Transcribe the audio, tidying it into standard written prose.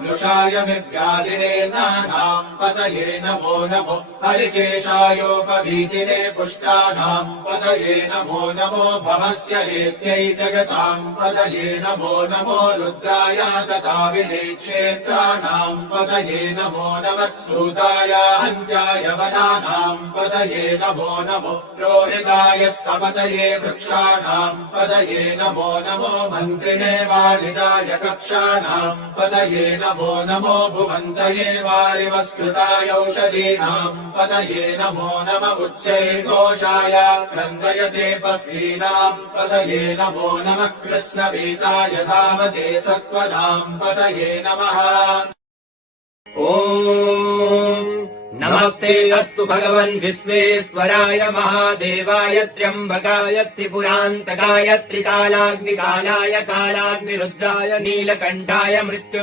मृषाय विव्याधिने नानाम् पतये नमो नमो हरिकेशायोपवीतिने पुष्टानाम् पतये नमो नमो भवस्य हेत्यै जगताम् पतये नमो नमो रुद्राय तथा विनेक्षेत्राणाम् पतये नमो नमः सूताय हन्त्याय वनानाम् पतये नमो नमो रोहिताय स्तपतये वृक्षाणाम् पतये नमो नमो मन्त्रिणे वाणिजाय कक्षाणाम् पतये नमो नमो भुवन्तये वारिवस्कृताय औषधीनाम् पतये नमो नम उच्चैर्घोषाय क्रन्दयते पत्नीनाम् पतये नमो नमः कृत्स्नवीताय धावते सत्त्वनाम् पतये नमः। ॐ नमस्ते अस्तु भगवन् विश्वेश्वराय महादेवाय त्र्यम्बकाय त्रिपुरान्तकाय त्रिकालाग्निकालाय कालाग्निरुद्राय नीलकण्ठाय मृत्यु